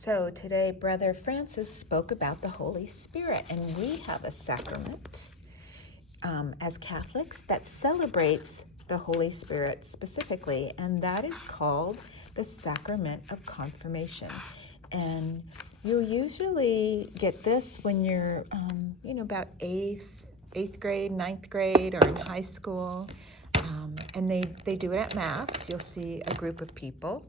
So today, Brother Francis spoke about the Holy Spirit, and we have a sacrament as Catholics that celebrates the Holy Spirit specifically, and that is called the Sacrament of Confirmation. And you'll usually get this when you're, about eighth grade, ninth grade, or in high school, and they do it at Mass. You'll see a group of people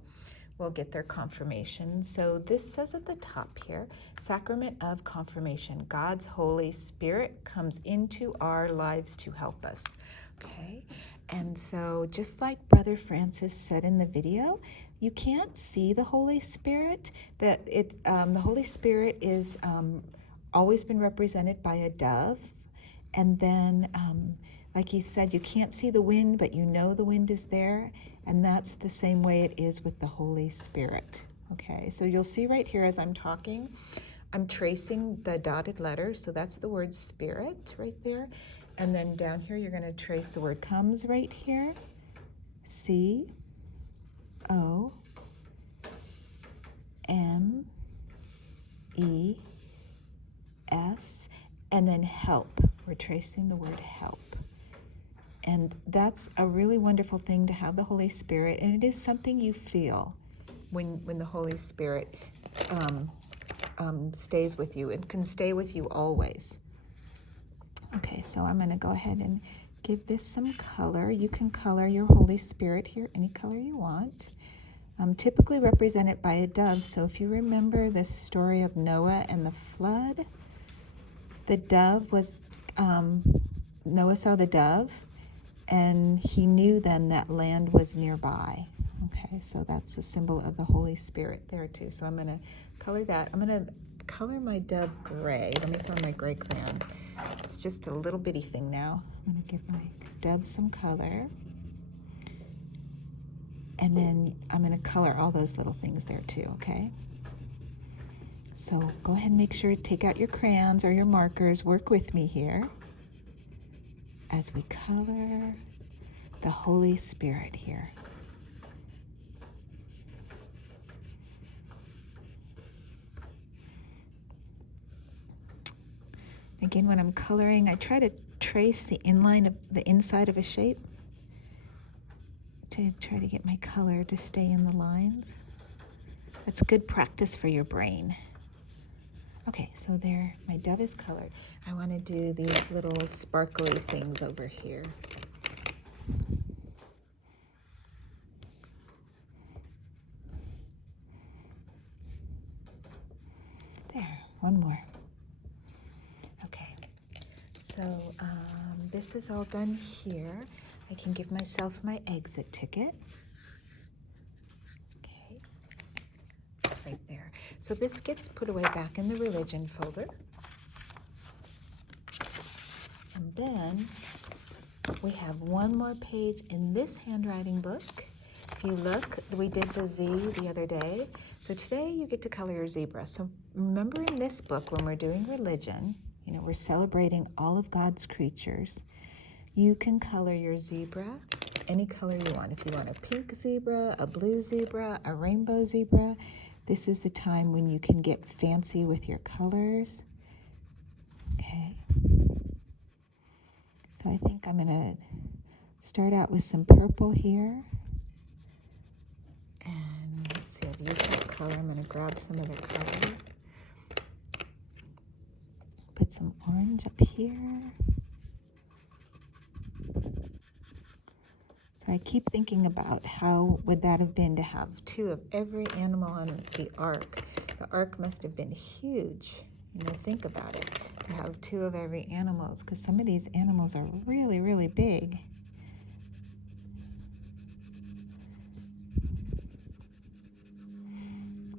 will get their confirmation. So this says at the top here, Sacrament of Confirmation. God's Holy Spirit comes into our lives to help us. Okay? And so just like Brother Francis said in the video, you can't see the Holy Spirit. The Holy Spirit is always been represented by a dove. And then, like he said, you can't see the wind, but you know the wind is there. And that's the same way it is with the Holy Spirit. Okay, so you'll see right here as I'm talking, I'm tracing the dotted letter. So that's the word spirit right there. And then down here, you're going to trace the word comes right here. C-O-M-E-S. And then help. We're tracing the word help. And that's a really wonderful thing to have the Holy Spirit. And it is something you feel when the Holy Spirit stays with you and can stay with you always. Okay, so I'm going to go ahead and give this some color. You can color your Holy Spirit here any color you want. Typically represented by a dove. So if you remember the story of Noah and the flood, the dove was, Noah saw the dove, and he knew then that land was nearby. Okay, so that's a symbol of the Holy Spirit there too. So I'm going to color that. I'm going to color my dove gray. Let me find my gray crayon. It's just a little bitty thing now. I'm going to give my dove some color. And then I'm going to color all those little things there too, okay? So go ahead and make sure to take out your crayons or your markers. Work with me here as we color the Holy Spirit here. Again, when I'm coloring, I try to trace the inline of the inside of a shape to try to get my color to stay in the lines. That's good practice for your brain. Okay, so there, my dove is colored. I want to do these little sparkly things over here. There, one more. Okay, so this is all done here. I can give myself my exit ticket. Okay, it's right there. So this gets put away back in the religion folder. And then we have one more page in this handwriting book. If you look, we did the Z the other day. So today you get to color your zebra. So remember in this book, when we're doing religion, we're celebrating all of God's creatures. You can color your zebra any color you want. If you want a pink zebra, a blue zebra, a rainbow zebra, this is the time when you can get fancy with your colors. Okay. So I think I'm going to start out with some purple here. And let's see, I've used that color. I'm going to grab some of the colors. Put some orange up here. So I keep thinking about how would that have been to have two of every animal on the ark. The ark must have been huge. Think about it, to have two of every animal, because some of these animals are really, really big.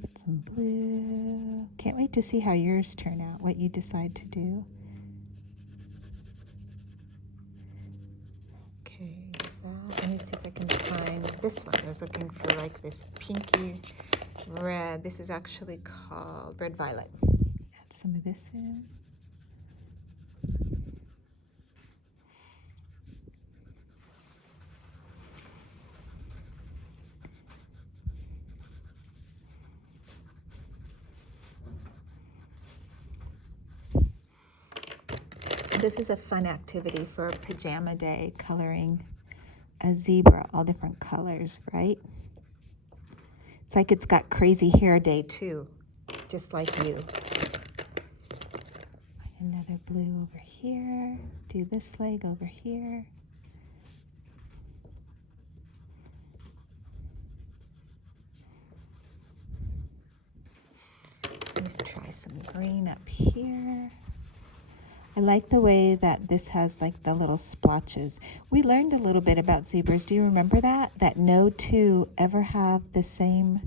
Put some blue. Can't wait to see how yours turn out, what you decide to do. Okay, let me see if I can find this one. I was looking for like this pinky red. This is actually called red violet. Add some of this in. this is a fun activity for pajama day, coloring a zebra, all different colors, right? It's like it's got crazy hair day too, just like you. Another blue over here. Do this leg over here. Try some green up here. I like the way that this has like the little splotches. We learned a little bit about zebras. Do you remember that? That no two ever have the same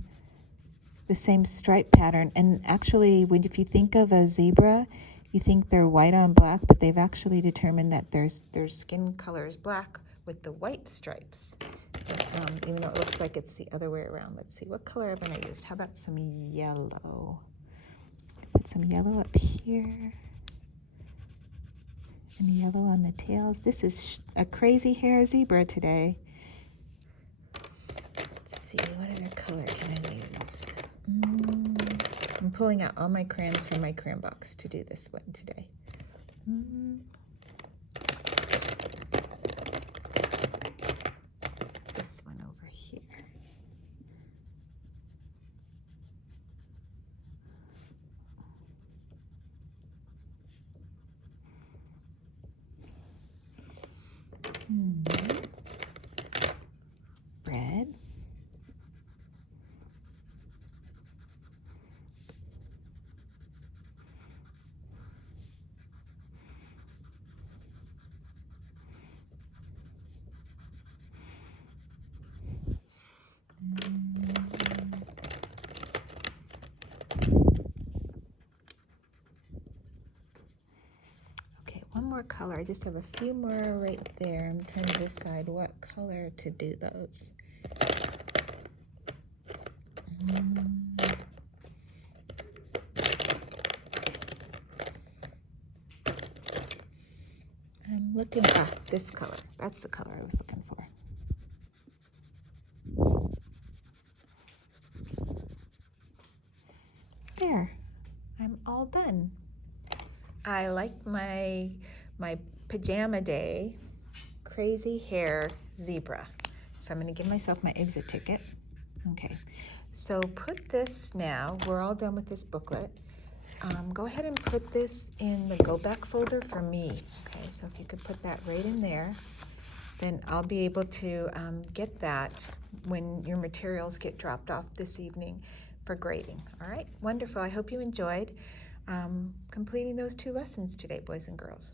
stripe pattern. And actually, if you think of a zebra, you think they're white on black, but they've actually determined that their skin color is black with the white stripes. Even though it looks like it's the other way around. Let's see, what color haven't I used? How about some yellow? Put some yellow up here. And yellow on the tails. This is a crazy hair zebra today. Let's see, what other color can I use? I'm pulling out all my crayons from my crayon box to do this one today. This one over here. Red. Okay, one more color. I just have a few more right there. I'm trying to decide what color to do those. I'm looking, this color. That's the color I was looking for. There, I'm all done. I like my pajama day crazy hair zebra. So I'm going to give myself my exit ticket. Okay, so put this now. We're all done with this booklet. Go ahead and put this in the go back folder for me. Okay, so if you could put that right in there, then I'll be able to get that when your materials get dropped off this evening for grading. All right, wonderful. I hope you enjoyed completing those 2 lessons today, boys and girls.